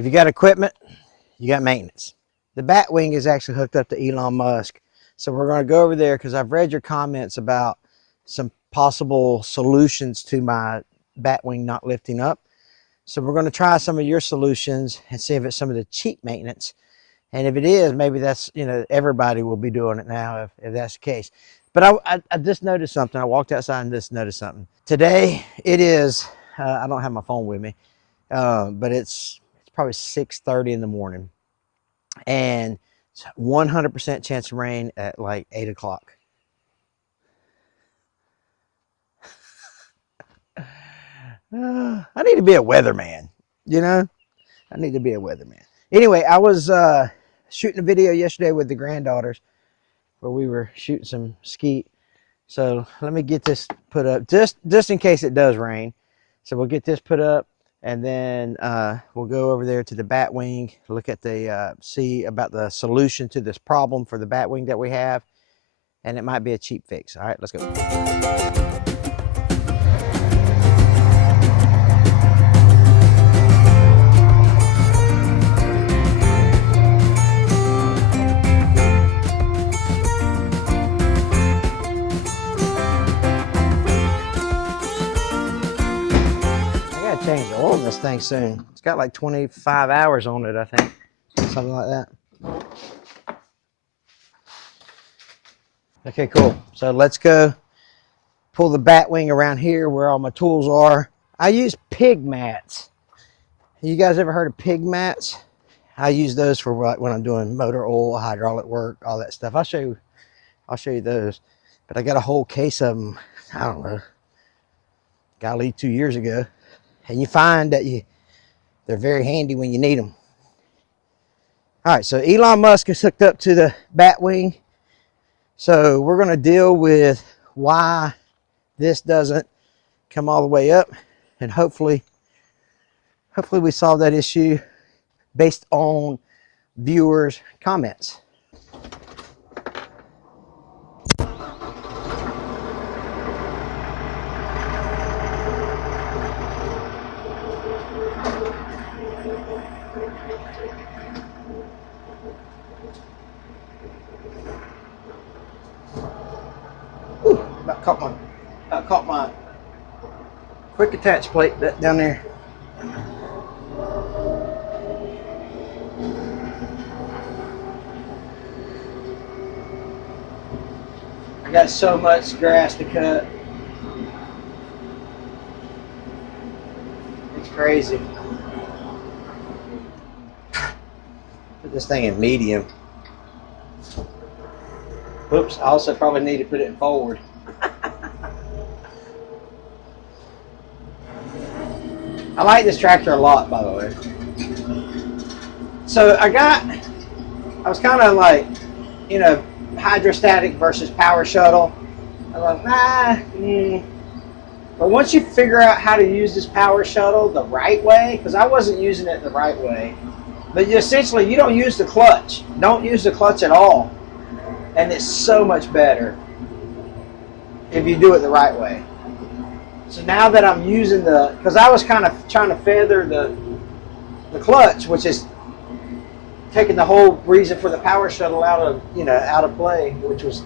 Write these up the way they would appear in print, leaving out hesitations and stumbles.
If you got equipment, you got maintenance. The batwing is actually hooked up to Elon Musk. So we're going to go over there because I've read your comments about some possible solutions to my batwing not lifting up. So we're going to try some of your solutions and see if it's some of the cheap maintenance. And if it is, maybe that's, everybody will be doing it now if that's the case. But I just noticed something. I walked outside and just noticed something. Today it is, I don't have my phone with me, but it's probably 6:30 in the morning. And 100% chance of rain at like 8 o'clock. I need to be a weatherman, I need to be a weatherman. Anyway, I was shooting a video yesterday with the granddaughters where we were shooting some skeet. So let me get this put up just in case it does rain. So we'll get this put up, and then we'll go over there to the batwing, look at the see about the solution to this problem for the batwing that we have, and it might be a cheap fix. All right, let's go. Change the oil in this thing soon. It's got like 25 hours on it, I think. Something like that. Okay, cool. So let's go pull the batwing around here where all my tools are. I use pig mats. You guys ever heard of pig mats? I use those for when I'm doing motor oil, hydraulic work, all that stuff. I'll show you those. But I got a whole case of them, I don't know, golly, 2 years ago. And you find that they're very handy when you need them. All right, so Elon Musk is hooked up to the batwing. So we're going to deal with why this doesn't come all the way up. And hopefully we solve that issue based on viewers' comments. About caught my quick attach plate down there. I got so much grass to cut. It's crazy. Put this thing in medium. Oops, I also probably need to put it in forward. I like this tractor a lot, by the way. So I was kind of like, hydrostatic versus power shuttle. I was like, But once you figure out how to use this power shuttle the right way, because I wasn't using it the right way, but essentially you don't use the clutch. Don't use the clutch at all. And it's so much better if you do it the right way. So now that I'm using because I was kind of trying to feather the clutch, which is taking the whole reason for the power shuttle out of play, which was,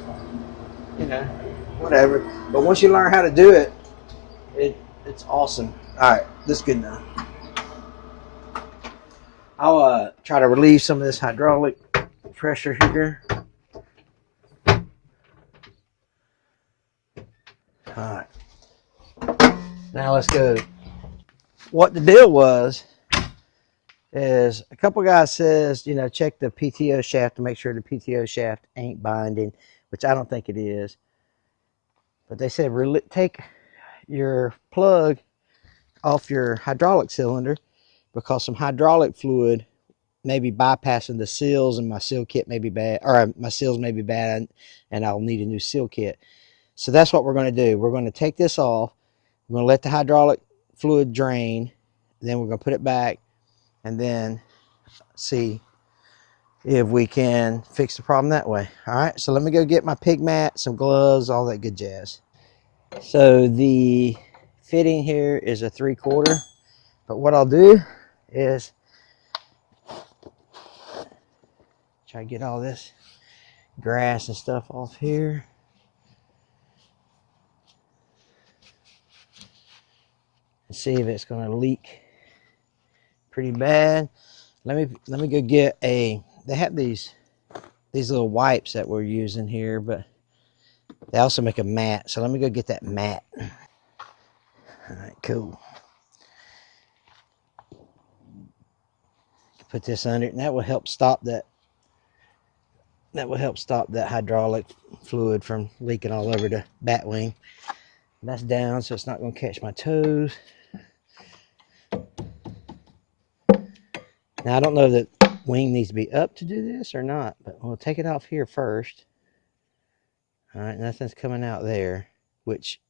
whatever. But once you learn how to do it, it's awesome. All right, this is good now. I'll try to relieve some of this hydraulic pressure here. All right. Now let's go. What the deal is a couple guys says, check the PTO shaft to make sure the PTO shaft ain't binding, which I don't think it is. But they said take your plug off your hydraulic cylinder because some hydraulic fluid may be bypassing the seals, and my seal kit may be bad, or my seals may be bad, and I'll need a new seal kit. So that's what we're going to do. We're going to take this off. We're going to let the hydraulic fluid drain. Then we're going to put it back and then see if we can fix the problem that way. All right, so let me go get my pig mat, some gloves, all that good jazz. So the fitting here is a 3/4, but what I'll do is Try to get all this grass and stuff off here. And see if it's gonna leak pretty bad. Let me go get a, they have these little wipes that we're using here, but they also make a mat. So let me go get that mat. All right, cool. Put this under it, and that will help stop that. That will help stop that hydraulic fluid from leaking all over the batwing. That's down, so it's not going to catch my toes. Now I don't know that wing needs to be up to do this or not, but we'll take it off here first. All right, nothing's coming out there, which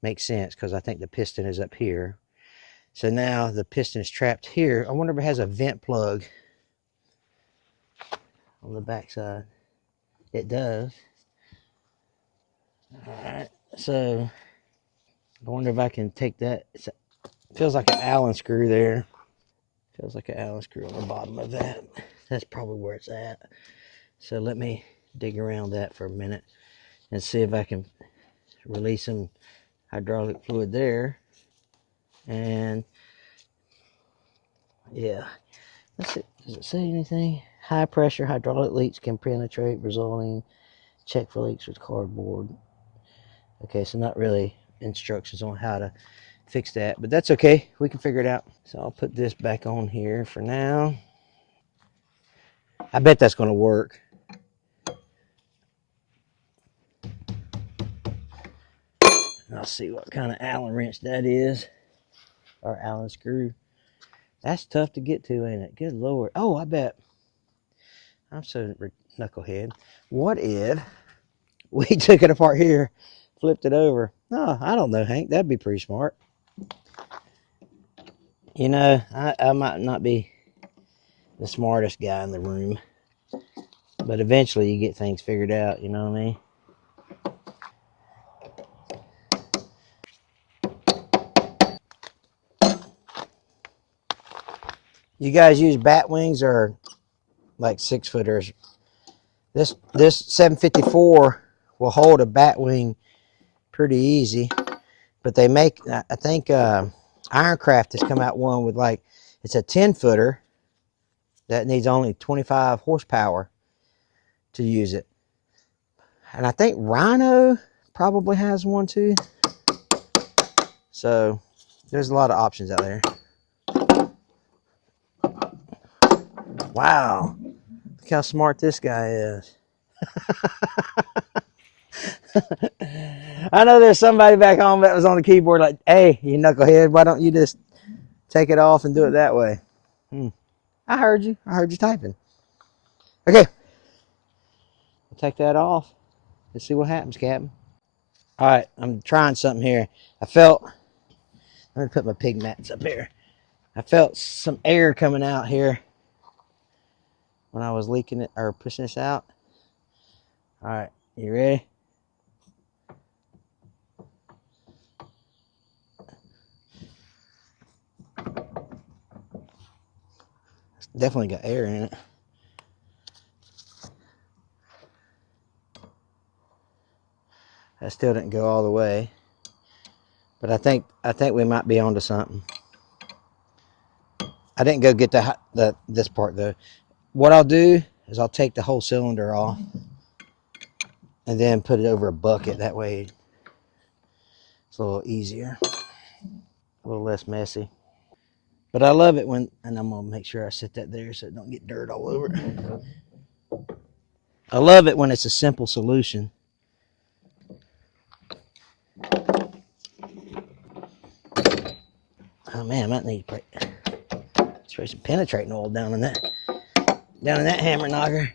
makes sense because I think the piston is up here. So now the piston is trapped here. I wonder if it has a vent plug on the back side. It does. All right, so I wonder if I can take that. It feels like an Allen screw there. Feels like an Allen screw on the bottom of that. That's probably where it's at. So let me dig around that for a minute and see if I can release some hydraulic fluid there. And yeah, let's see. Does it say anything? High pressure hydraulic leaks can penetrate, resulting check for leaks with cardboard. Okay, so not really instructions on how to fix that, but that's okay. We can figure it out. So I'll put this back on here for now. I bet that's going to work. I'll see what kind of Allen wrench that is, or Allen screw. That's tough to get to, ain't it? Good Lord. Oh, I bet. I'm so knucklehead. What if we took it apart here, flipped it over? Oh, I don't know, Hank. That'd be pretty smart. You know, I might not be the smartest guy in the room, but eventually you get things figured out, you know what I mean? You guys use batwings or like 6-footers? This 754 will hold a batwing pretty easy, but they make, I think Ironcraft has come out one with like, it's a 10-footer that needs only 25 horsepower to use it. And I think Rhino probably has one too. So there's a lot of options out there. Wow, look how smart this guy is. I know there's somebody back home that was on the keyboard like, hey, you knucklehead, why don't you just take it off and do it that way? I heard you. I heard you typing. Okay. I'll take that off. Let's see what happens, Captain. All right, I'm trying something here. Let me put my pig mats up here. I felt some air coming out here when I was leaking it or pushing this out. All right, you ready? It's definitely got air in it. That still didn't go all the way, but I think we might be onto something. I didn't go get this part though. What I'll do is I'll take the whole cylinder off and then put it over a bucket. That way it's a little easier, a little less messy. But I love it when, and I'm gonna make sure I set that there so it don't get dirt all over it. I love it when it's a simple solution. Oh man, I might need to spray some penetrating oil down in that hammer knocker.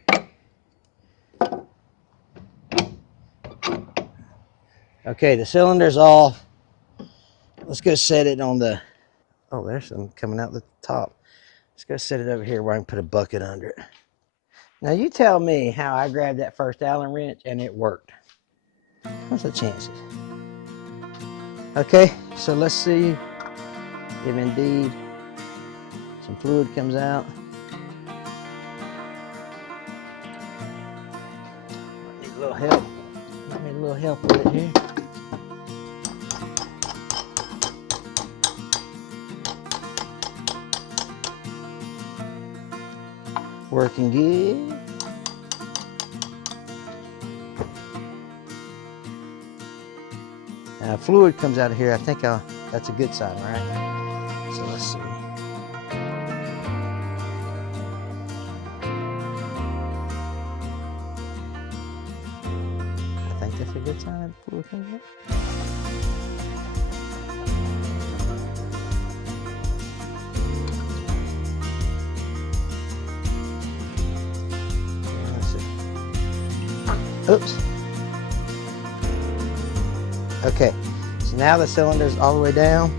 Okay, the cylinder's off. Let's go set it on the, oh, there's some coming out the top. Let's go set it over here where I can put a bucket under it. Now you tell me how I grabbed that first Allen wrench and it worked. What's the chances? Okay, so let's see if indeed some fluid comes out. help. I need a little help with it here. Working good. Fluid comes out of here. I think that's a good sign, right? So let's see. I think that's a good sign that fluid comes out. Let's see. Oops. Okay, so now the cylinder's all the way down.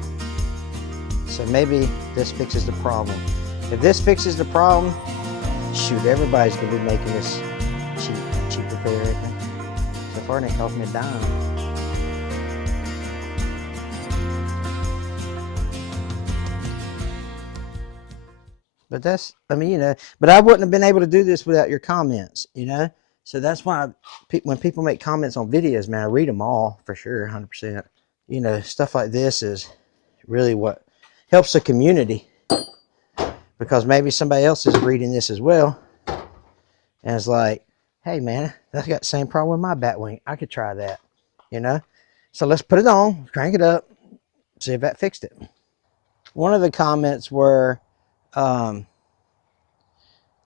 So maybe this fixes the problem. If this fixes the problem, shoot, everybody's gonna be making this cheap repair. So far, it cost me a dime. But that's, I mean, you know, but I wouldn't have been able to do this without your comments, you know? So that's why when people make comments on videos, man, I read them all for sure, 100%. You know, stuff like this is really what helps the community, because maybe somebody else is reading this as well and it's like, hey man, that's got the same problem with my batwing. I could try that, you know? So let's put it on, crank it up, see if that fixed it. One of the comments were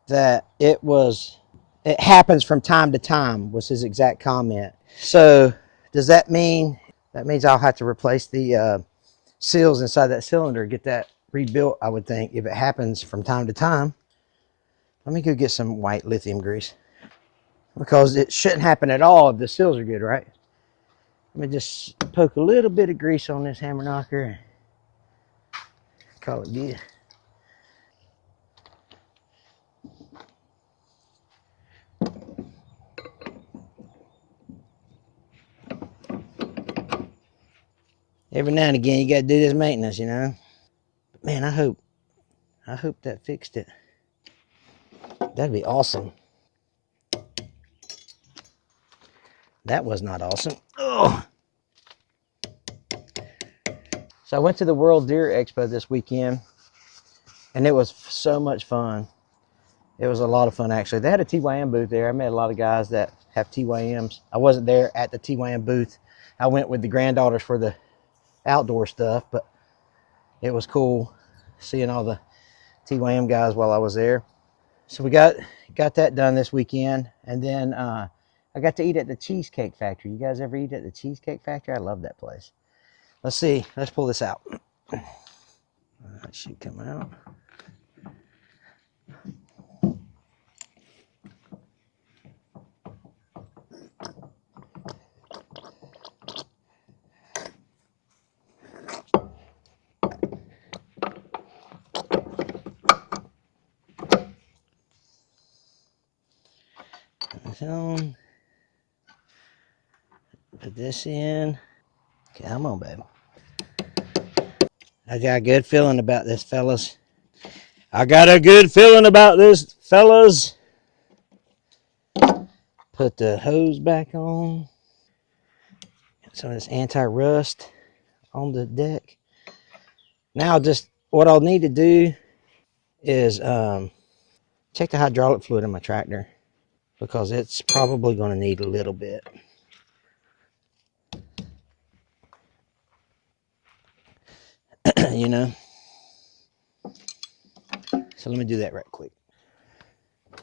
that it happens from time to time, was his exact comment. So does that mean, that means I'll have to replace the seals inside that cylinder, get that rebuilt, I would think, if it happens from time to time. Let me go get some white lithium grease, because it shouldn't happen at all if the seals are good, right? Let me just poke a little bit of grease on this hammer knocker and call it good. Every now and again, you got to do this maintenance, you know. But man, I hope that fixed it. That'd be awesome. That was not awesome. Oh. So I went to the World Deer Expo this weekend, and it was so much fun. It was a lot of fun, actually. They had a TYM booth there. I met a lot of guys that have TYMs. I wasn't there at the TYM booth. I went with the granddaughters for the outdoor stuff, but it was cool seeing all the TYM guys while I was there. So we got that done this weekend, and then I got to eat at the Cheesecake Factory. You guys ever eat at the Cheesecake Factory? I love that place. Let's see. Let's pull this out. That should come out. On. Put this in. Come on, baby. I got a good feeling about this, fellas. I got a good feeling about this, fellas. Put the hose back on. Get some of this anti-rust on the deck. Now, just what I'll need to do is check the hydraulic fluid in my tractor, because it's probably going to need a little bit. You know? So let me do that right quick.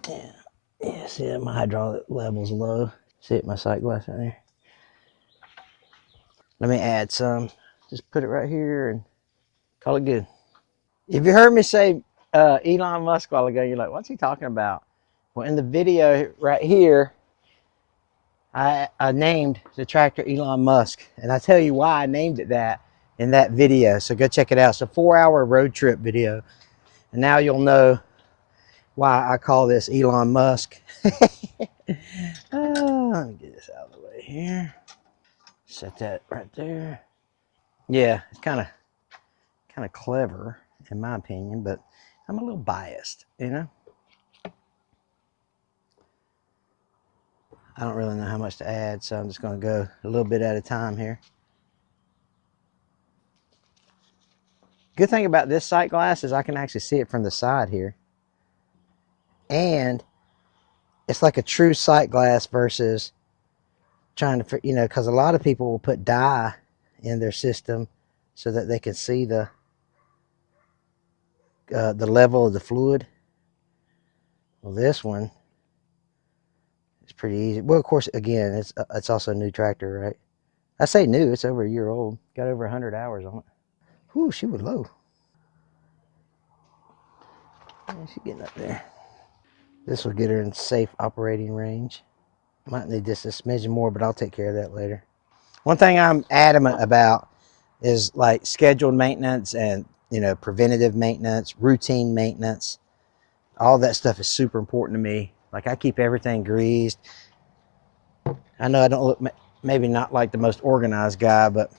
Yeah, see my hydraulic level's low. See it, my sight glass right there. Let me add some. Just put it right here and call it good. If you heard me say Elon Musk a while ago, you're like, what's he talking about? Well, in the video right here, I named the tractor Elon Musk, and I tell you why I named it that in that video. So go check it out. It's a 4-hour road trip video, and now you'll know why I call this Elon Musk. Let me get this out of the way here. Set that right there. Yeah, it's kind of clever in my opinion, but I'm a little biased, you know. I don't really know how much to add, so I'm just going to go a little bit at a time here. Good thing about this sight glass is I can actually see it from the side here. And it's like a true sight glass versus trying to, you know, because a lot of people will put dye in their system so that they can see the level of the fluid. Well, this one is pretty easy. Well, of course, again, it's also a new tractor, right? I say new, it's over a year old. Got over 100 hours on it. Whew, she was low. Yeah, she's getting up there. This will get her in safe operating range. Might need just a smidgen more, but I'll take care of that later. One thing I'm adamant about is like scheduled maintenance and, you know, preventative maintenance, routine maintenance. All that stuff is super important to me. Like, I keep everything greased. I know I don't look, maybe not like the most organized guy, but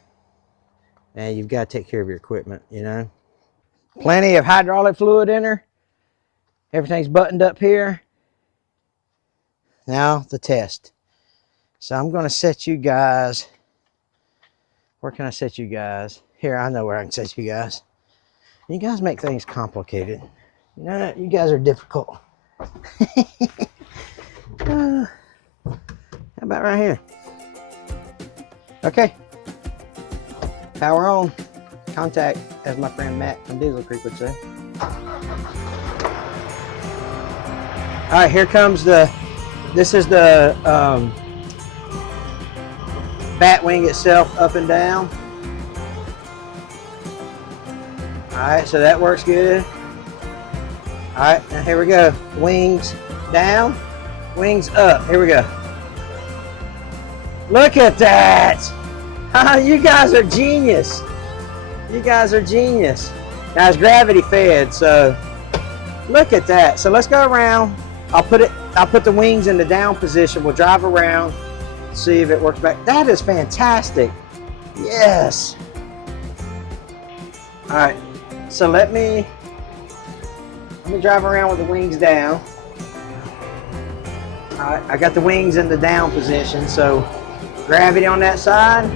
man, you've got to take care of your equipment, you know. Plenty of hydraulic fluid in her. Everything's buttoned up here. Now the test. So I'm going to set you guys. Where can I set you guys? Here, I know where I can set you guys. You guys make things complicated. You know, you guys are difficult. How about right here? Okay. Power on. Contact, as my friend Matt from Diesel Creek would say. All right, here comes this is the batwing itself up and down. All right, so that works good. All right, now here we go. Wings down, wings up. Here we go. Look at that. You guys are genius. You guys are genius. Now it's gravity fed, so look at that. So let's go around. I'll put the wings in the down position. We'll drive around, see if it works back. That is fantastic. Yes. All right. So let me drive around with the wings down. All right. I got the wings in the down position. So gravity on that side.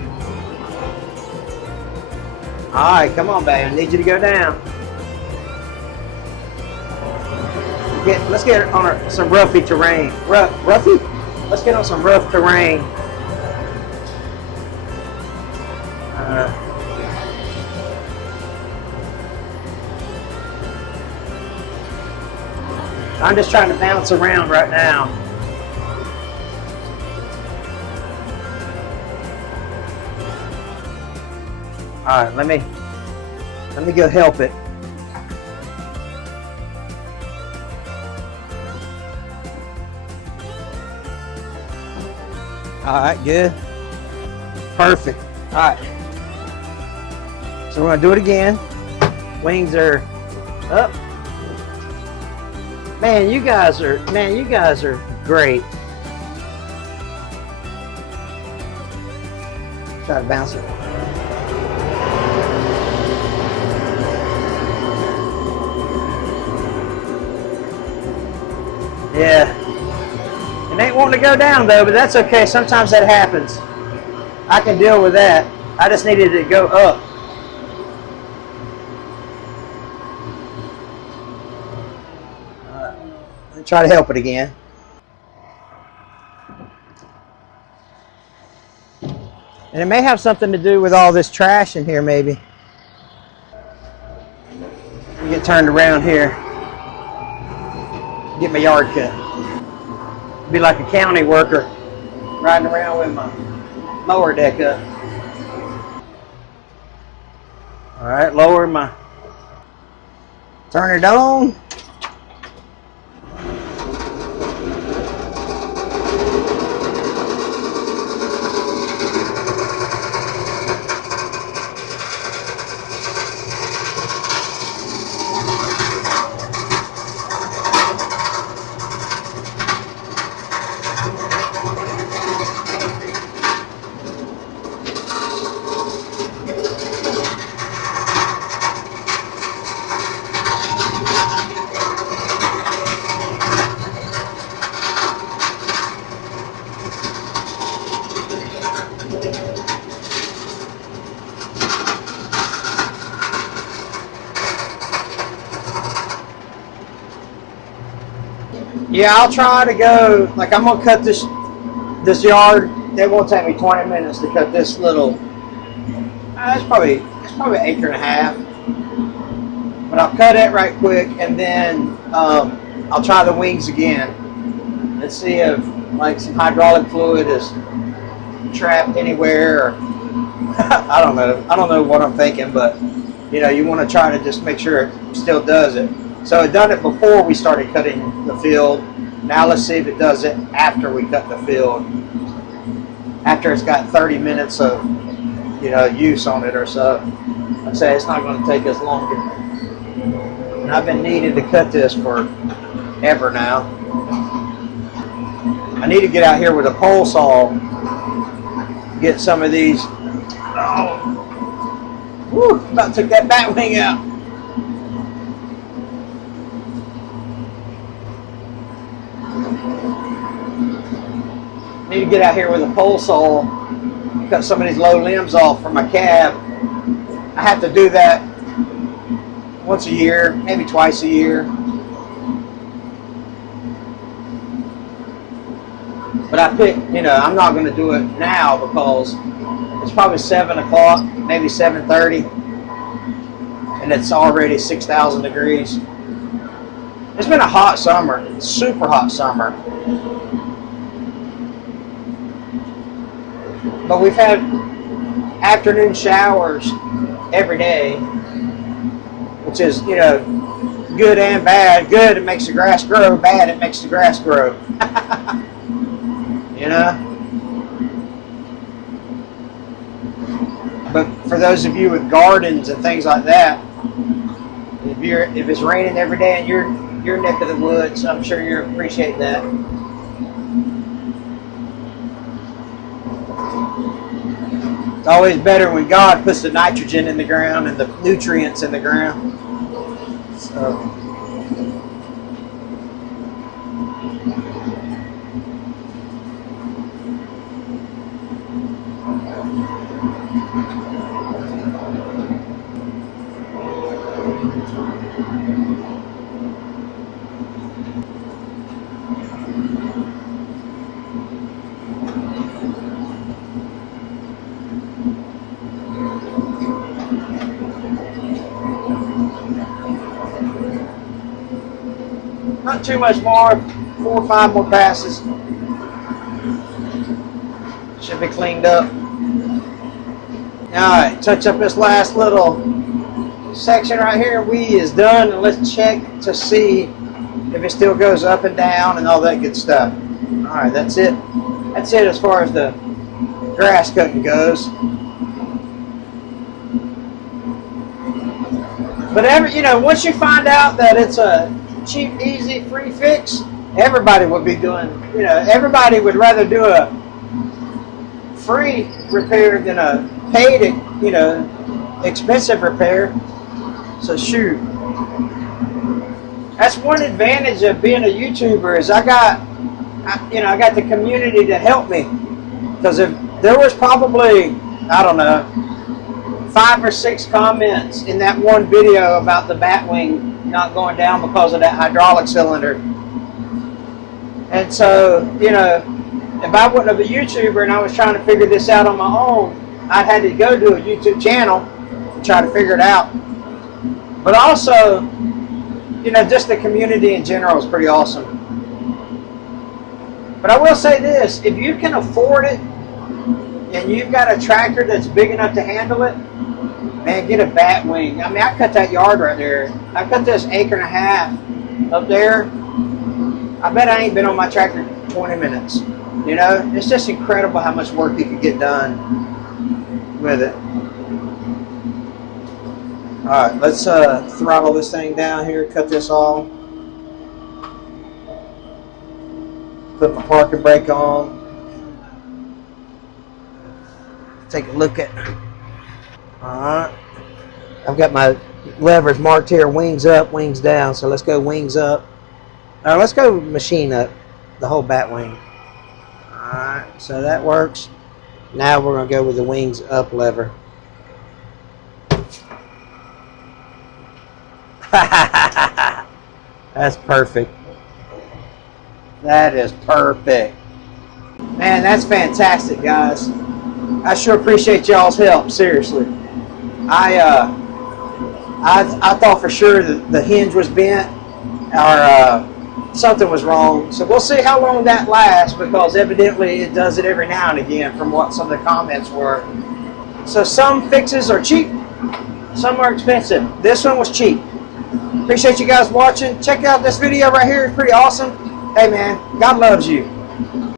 All right. Come on, baby. I need you to go down. Let's get on some roughy terrain. Roughy? Let's get on some rough terrain. I'm just trying to bounce around right now. All right, let me go help it. All right, good. Perfect. All right. So we're gonna do it again. Wings are up. Man, you guys are great. Try to bounce it. Yeah. It ain't wanting to go down though, but that's okay. Sometimes that happens. I can deal with that. I just needed it to go up. Let me try to help it again. And it may have something to do with all this trash in here, maybe. Let me get turned around here. Get my yard cut. Be like a county worker riding around with my mower deck up. All right, lower my, turn it on. Yeah, I'll try to go, like I'm gonna cut this yard. It won't take me 20 minutes to cut this little, it's probably an acre and a half. But I'll cut it right quick, and then I'll try the wings again and see if like some hydraulic fluid is trapped anywhere. Or I don't know. I don't know what I'm thinking, but you want to try to just make sure it still does it. So it done it before we started cutting the field. Now let's see if it does it after we cut the field. After it's got 30 minutes of use on it or so. I'd say it's not going to take us longer. And I've been needing to cut this for ever now. I need to get out here with a pole saw, get some of these. Oh, woo, about took that batwing out. Need to get out here with a pole saw, cut some of these low limbs off from my cab. I have to do that once a year, maybe twice a year. But I picked, I'm not going to do it now because it's probably 7 o'clock, maybe 7:30, and it's already 6,000 degrees. It's been a hot summer, super hot summer. But we've had afternoon showers every day, which is, good and bad. Good, it makes the grass grow. Bad, it makes the grass grow. But for those of you with gardens and things like that, if it's raining every day in your neck of the woods, I'm sure you appreciate that. It's always better when God puts the nitrogen in the ground and the nutrients in the ground. So. Not too much more, 4 or 5 more passes. Should be cleaned up. Alright, touch up this last little section right here. We is done, and let's check to see if it still goes up and down and all that good stuff. Alright, that's it. That's it as far as the grass cutting goes. But once you find out that it's a cheap, easy, free fix, everybody would be doing, everybody would rather do a free repair than a paid, expensive repair. So shoot. That's one advantage of being a YouTuber is I got the community to help me. Because if there was probably, I don't know, 5 or 6 comments in that one video about the batwing not going down because of that hydraulic cylinder. And so, if I wasn't a YouTuber and I was trying to figure this out on my own, I'd had to go to a YouTube channel and try to figure it out. But also, just the community in general is pretty awesome. But I will say this, if you can afford it and you've got a tractor that's big enough to handle it, man, get a batwing. I mean, I cut that yard right there. I cut this acre and a half up there. I bet I ain't been on my tractor 20 minutes. It's just incredible how much work you can get done with it. All right, let's throttle this thing down here, cut this off. Put my parking brake on. Take a look at it. Alright, I've got my levers marked here, wings up, wings down, so let's go wings up. Alright, let's go machine up, the whole batwing. Alright, so that works. Now we're going to go with the wings up lever. That's perfect. That is perfect. Man, that's fantastic, guys. I sure appreciate y'all's help, seriously. I thought for sure that the hinge was bent or something was wrong. So we'll see how long that lasts, because evidently it does it every now and again from what some of the comments were. So some fixes are cheap, some are expensive. This one was cheap. Appreciate you guys watching. Check out this video right here. It's pretty awesome. Hey man, God loves you.